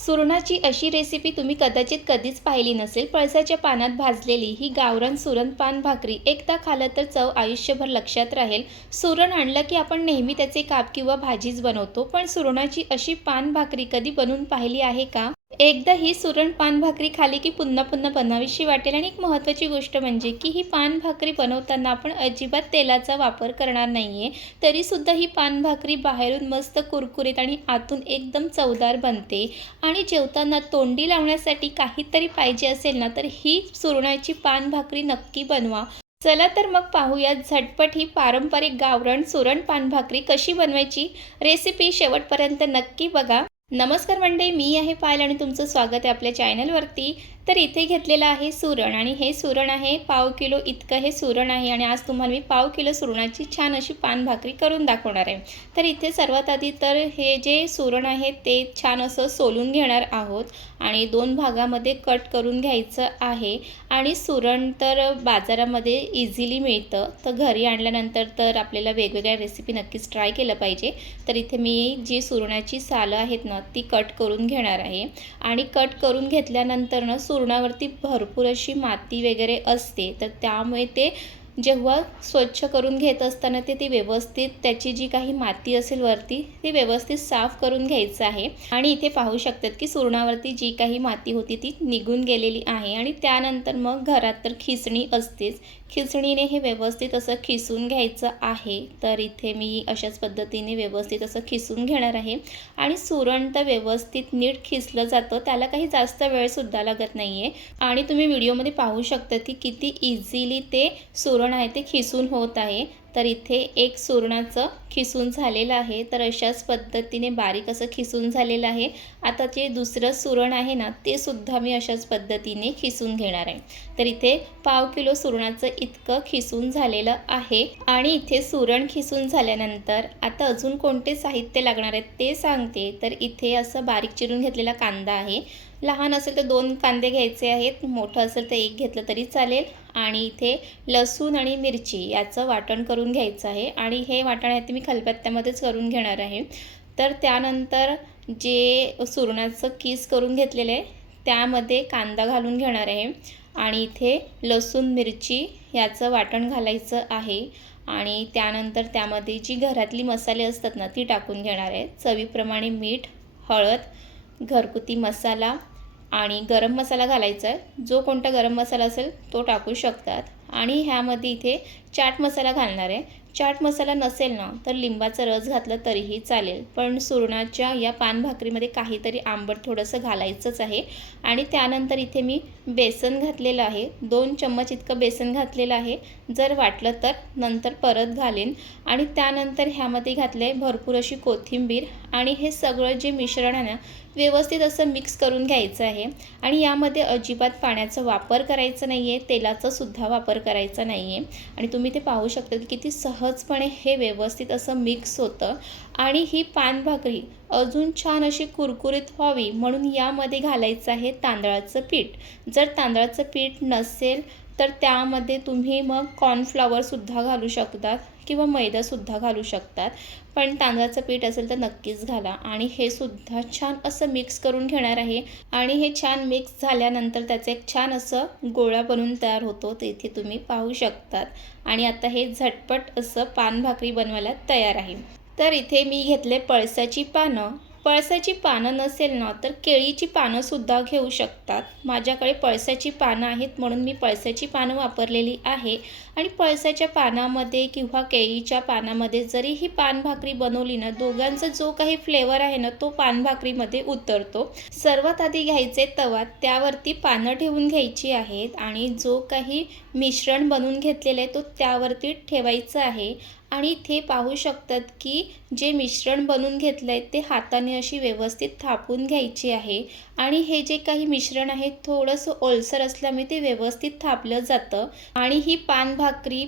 सुरणाची अशी रेसिपी तुम्ही कदाचित कधीच पाहिली नसेल. पळसाच्या पानात भाजलेली ही गावरान सुरण पान भाकरी एकदा खाल्लं तर चव आयुष्यभर लक्षात राहील. सुरण आणलं की आपण नेहमी त्याचे काप किंवा भाजीच बनवतो, पण सुरणाची अशी पान भाकरी कधी बनवून पाहिली आहे का? एकदा ही सुरण पान भाकरी खाली की पुन्हा पुन्हा बनावीशी वाटेल. आणि एक महत्त्वाची गोष्ट म्हणजे की ही पान भाकरी बनवताना आपण अजिबात तेलाचा वापर करणार नाही आहे. तरीसुद्धा ही पान भाकरी बाहेरून मस्त कुरकुरीत आणि आतून एकदम चवदार बनते. आणि जेवताना तोंडी लावण्यासाठी काहीतरी पाहिजे असेल ना, तर ही सुरणाची पान भाकरी नक्की बनवा. चला तर मग पाहूया झटपट ही पारंपरिक गावरान सुरण पान भाकरी कशी बनवायची. रेसिपी शेवटपर्यंत नक्की बघा. नमस्कार मंडळी, मी आहे पायल आणि तुमचं स्वागत आहे आपल्या चॅनलवरती. तर इथे घेतलेलं आहे सुरण आणि हे सुरण आहे पाव किलो इतकं हे सुरण आहे. आणि आज तुम्हाला मी पाव किलो सुरणाची छान अशी पान भाकरी करून दाखवणार आहे. तर इथे सर्वात आधी तर हे जे सुरण आहे ते छान असं सोलून घेणार आहोत आणि दोन भागामध्ये कट करून घ्यायचं आहे. आणि सुरण तर बाजारामध्ये इझिली मिळतं, तर घरी आणल्यानंतर तर आपल्याला वेगवेगळ्या रेसिपी नक्कीच ट्राय केलं पाहिजे. तर इथे मी जी सुरणाची सालं आहेत ना ती कट करून घेणार आहे. आणि कट करून घेतल्यानंतर ना सुरणावरती भरपूर अशी माती वगैरे असते, तर त्यामुळे ते जेव्हा स्वच्छ करून घेत असताना ती व्यवस्थित त्याची जी काही माती असेल वरती ती व्यवस्थित साफ करून घ्यायचं आहे. आणि इथे पाहू शकतात की सुरणावरती जी काही माती होती ती निघून गेलेली आहे. आणि त्यानंतर मग घरात तर खिसणी असतेच, खिसणीने हे व्यवस्थित असं खिसून घ्यायचं आहे. तर इथे मी अशाच पद्धतीने व्यवस्थित असं खिसून घेणार आहे. आणि सुरण तर व्यवस्थित नीट खिसलं जातं, त्याला काही जास्त वेळसुद्धा लागत नाही आहे. आणि तुम्ही व्हिडिओमध्ये पाहू शकता की किती इझिली ते सुरण आहे ते खिसून होत आहे. तर इथे एक सुरणाचं खिसून झालेलं आहे. तर अशाच पद्धतीने बारीक असं खिसून झालेलं आहे. आता जे दुसरं सुरण आहे ना ते सुद्धा मी अशाच पद्धतीने खिसून घेणार आहे. तर इथे पाव किलो सुरणाचं इतकं खिसून झालेलं आहे. आणि इथे सुरण खिसून झाल्यानंतर आता अजून कोणते साहित्य लागणार आहेत ते सांगते. तर इथे असं बारीक चिरून घेतलेला कांदा आहे. लहान असेल तर 2 कांदे घ्यायचे आहेत, मोठं असेल तर 1 घेतलं तरी चालेल. आणि इथे लसूण आणि मिरची याचं वाटण करून घ्यायचं आहे. आणि हे वाटण आहे ते मी खलबत्त्यामध्येच करून घेणार आहे. तर त्यानंतर जे सुरणाचं कीस करून घेतलेलं आहे त्यामध्ये कांदा घालून घेणार आहे. आणि इथे लसूण मिरची याचं वाटण घालायचं आहे. आणि त्यानंतर त्यामध्ये जी घरातली मसाले असतात ना ती टाकून घेणार आहे. चवीप्रमाणे मीठ, हळद, घरगुती मसाला आणि गरम मसाला घालायचा आहे. जो कोणता गरम मसाला असेल तो टाकू शकतात. आणि ह्यामध्ये इथे चाट मसाला घालणार आहे. चाट मसाला नसेल ना तर लिंबाचा रस घातला तरीही चालेल, पण सुरणाच्या या पान भाकरीमध्ये काहीतरी आंबट थोडंसं घालायचंच आहे. आणि त्यानंतर इथे मी बेसन घातलेलं आहे, 2 चम्मच इतकं बेसन घातलेलं आहे. जर वाटलं तर नंतर परत घालेन. आणि त्यानंतर ह्यामध्ये घातलं आहे भरपूर अशी कोथिंबीर. आणि हे सगळं जे मिश्रण आहे ना व्यवस्थित असं मिक्स करून घ्यायचं आहे. आणि यामध्ये अजिबात पाण्याचा वापर करायचा नाही आहे, तेलाचा सुद्धा वापर करायचा नाही आहे. आणि तुम्ही ते पाहू शकता की किती सहजपणे हे व्यवस्थित असं मिक्स होतं. आणि ही पान भाकरी अजून छान अशी कुरकुरीत व्हावी म्हणून यामध्ये घालायचं आहे तांदळाचं पीठ. जर तांदळाचं पीठ नसेल तर त्यामध्ये तुम्ही मग कॉर्नफ्लॉवरसुद्धा घालू शकतात किंवा मैदासुद्धा घालू शकतात, पण तांदळाचं पीठ असेल तर नक्कीच घाला. आणि हे सुद्धा छान असं मिक्स करून घेणार आहे. आणि हे छान मिक्स झाल्यानंतर त्याचं एक छान असं गोळा बनून तयार होतो, ते इथे तुम्ही पाहू शकतात. आणि आता हे झटपट असं पान भाकरी बनवायला तयार आहे. तर इथे मी घेतले पळसाची पानं. पळसाची पानं नसेल ना तर केळीची पानंसुद्धा घेऊ शकतात. माझ्याकडे पळसाची पानं आहेत म्हणून मी पळसाची पानं वापरलेली आहे. आणि पळसाच्या पानामध्ये किंवा केळीच्या पानामध्ये जरी ही पान भाकरी बनवली ना, दोघांचा जो काही फ्लेवर आहे ना तो पान भाकरीमध्ये उतरतो. सर्वात आधी घ्यायचे तवा, त्यावरती पानं ठेवून घ्यायची आहेत. आणि जो काही मिश्रण बनवून घेतलेलं आहे तो त्यावरती ठेवायचं आहे. आणि इथे पाहू शकतात की जे मिश्रण बनवून घेतलं आहे ते हाताने अशी व्यवस्थित थापून घ्यायची आहे. आणि हे जे काही मिश्रण आहे थोडंसं ओलसर असल्यामुळे ते व्यवस्थित थापलं जातं. आणि ही पान भाकरी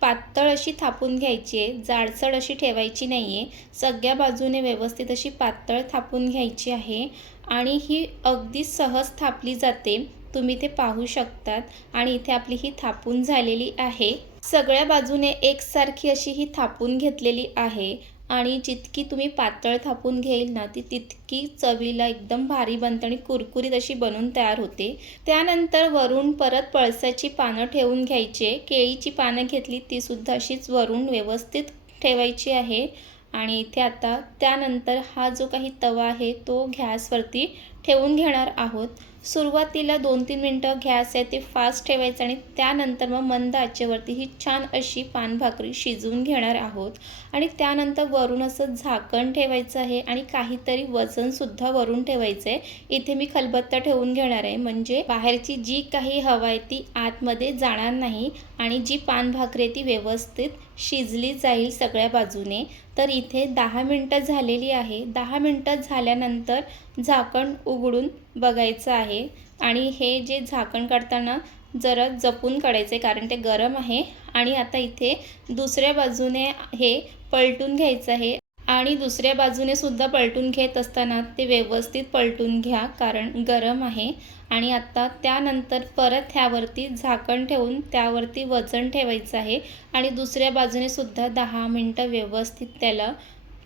पातळ अशी थापून घ्यायची आहे, जाडसर अशी ठेवायची नाही आहे. सगळ्या बाजूने व्यवस्थित अशी पातळ थापून घ्यायची आहे. आणि ही अगदी सहज थापली जाते, तुम्ही ते पाहू शकतात. आणि इथे आपली ही थापून झालेली आहे. सगळ्या बाजूने एकसारखी अशी ही थापून घेतलेली आहे. आणि जितकी तुम्ही पातळ थापून घेईल ना ती तितकी चवीला एकदम भारी बनते आणि कुरकुरीत अशी बनून तयार होते। त्यानंतर वरून परत पळसाची पानं ठेवून घ्यायचे। केळीची पानं घेतली तीसुद्धा अशीच वरून व्यवस्थित ठेवायची आहे। आणि इथे आता त्यानंतर हा जो काही तवा आहे तो गॅसवरती ठेवून घेणार आहोत। सुरुवातीला 2-3 मिनटं गॅस आहे ते फास्ट ठेवायचं आणि त्यानंतर मग मंद आचेवरती ही छान अशी पानभाकरी शिजवून घेणार आहोत। आणि त्यानंतर वरून असं झाकण ठेवायचं आहे आणि काहीतरी वजनसुद्धा वरून ठेवायचं आहे। इथे मी खलबत्ता ठेवून घेणार आहे म्हणजे बाहेरची जी काही हवा आहे ती आतमध्ये जाणार नाही आणि जी पानभाकरी आहे ती व्यवस्थित शिजली जाईल सगळ्या बाजूने। तर इथे 10 मिनटं झालेली आहे। 10 मिनटं झाल्यानंतर झाकण उघडून बघायचं आहे आणि हे जे झाकण काढताना जरा जपून काढायचं आहे कारण ते गरम आहे। आणि आता इथे दुसऱ्या बाजूने हे पलटून घ्यायचं आहे आणि दुसऱ्या बाजूने सुद्धा पलटून घेत असताना ते व्यवस्थित पलटून घ्या कारण गरम आहे। आणि आता त्यानंतर परत ह्यावरती झाकण ठेवून त्यावरती वजन ठेवायचं आहे आणि दुसऱ्या बाजूने सुद्धा 10 मिनटं व्यवस्थित त्याला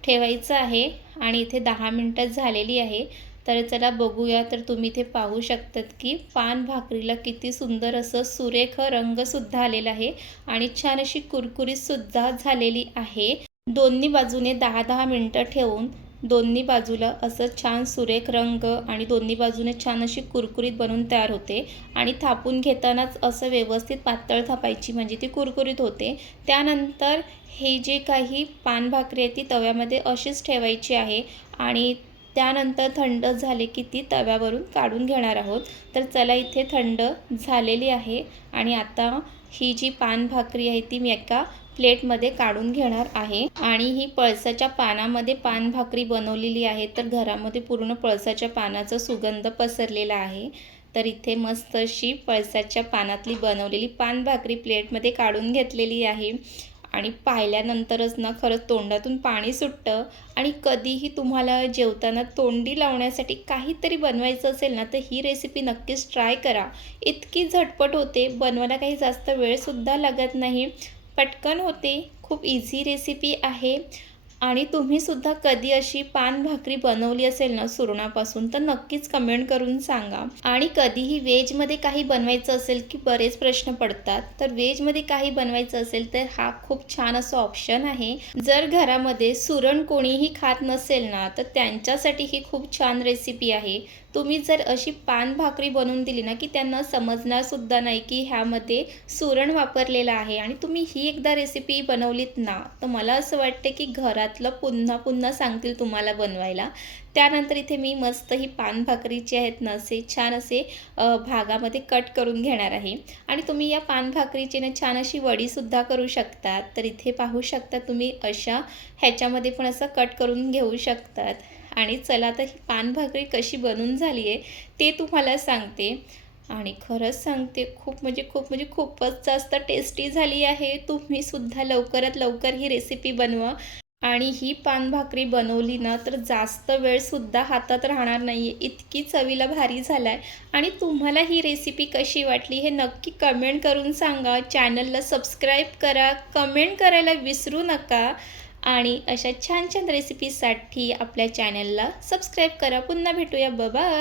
ठेवायचं आहे। आणि इथे 10 मिनटं झालेली आहे। तर चला बघूया। तर तुम्ही इथे पाहू शकतात की पान भाकरीला किती सुंदर असं सुरेख रंगसुद्धा आलेला आहे आणि छान अशी कुरकुरीतसुद्धा झालेली आहे। दोन्ही बाजूने 10-10 मिनटं ठेवून दोन्ही बाजूला असं छान सुरेख रंग आणि दोन्ही बाजूने छान अशी कुरकुरीत बनून तयार होते। आणि थापून घेतानाच असं व्यवस्थित पातळ थापायची म्हणजे ती कुरकुरीत होते। त्यानंतर हे जे काही पानभाकरी आहे ती तव्यामध्ये अशीच ठेवायची आहे आणि त्यानंतर थंड झाले की ती तव्यावरून काढून घेणार आहोत। तर चला इथे थंड झालेली आहे आणि आता ही जी पानभाकरी आहे ती मी एका प्लेटमध्ये काढून घेणार आहे। आणि ही पळसाच्या पानामध्ये पानभाकरी बनवलेली आहे तर घरामध्ये पूर्ण पळसाच्या पानाचा सुगंध पसरलेला आहे। तर इथे मस्त अशी पळसाच्या पानातली बनवलेली पानभाकरी प्लेटमध्ये काढून घेतलेली आहे आणि पाहिल्यानंतरच ना खरंच तोंडातून पाणी सुटतं। आणि कधीही तुम्हाला जेवताना तोंडी लावण्यासाठी काहीतरी बनवायचं असेल ना तर ही रेसिपी नक्कीच ट्राय करा। इतकी झटपट होते, बनवायला काही जास्त वेळसुद्धा लागत नाही, पटकन होते, खूप इझी रेसिपी आहे। आणि तुम्हीसुद्धा कधी अशी पानभाकरी बनवली असेल ना सुरणापासून तर नक्कीच कमेंट करून सांगा। आणि कधीही व्हेजमध्ये काही बनवायचं असेल की बरेच प्रश्न पडतात तर व्हेजमध्ये काही बनवायचं असेल तर हा खूप छान असं ऑप्शन आहे। जर घरामध्ये सुरण कोणीही खात नसेल ना तर त्यांच्यासाठी ही खूप छान रेसिपी आहे। तुम्ही जर अशी पानभाकरी बनवून दिली ना की त्यांना समजणारसुद्धा नाही की ह्यामध्ये सुरण वापरलेलं आहे आणि तुम्ही ही एकदा रेसिपी बनवलीत ना तर मला असं वाटतं की घरातलं पुन्हा पुन्हा सांगतील तुम्हाला बनवायला। त्यानंतर इथे मी मस्त ही पानभाकरीचे आहेत ना असे छान असे भागामध्ये कट करून घेणार आहे। आणि तुम्ही या पानभाकरीची ना छान अशी वडीसुद्धा करू शकतात। तर इथे पाहू शकता तुम्ही अशा ह्याच्यामध्ये पण असं कट करून घेऊ शकतात। आणि चला आता ही पानभाकरी कशी बनून झाली आहे ते तुम्हाला सांगते। आणि खरंच सांगते खूप म्हणजे खूपच जास्त टेस्टी झाली आहे। तुम्हीसुद्धा लवकरात लवकर ही रेसिपी बनवा आणि ही पानभाकरी बनवली ना तर जास्त वेळसुद्धा हातात राहणार नाही आहे, इतकी चवीला भारी झाला आहे। आणि तुम्हाला ही रेसिपी कशी वाटली हे नक्की कमेंट करून सांगा। चॅनलला सबस्क्राईब करा, कमेंट करायला विसरू नका आणि अशा छान छान रेसिपीसाठी आपल्या चॅनलला सबस्क्राईब करा। पुन्हा भेटूया, बाय बाय।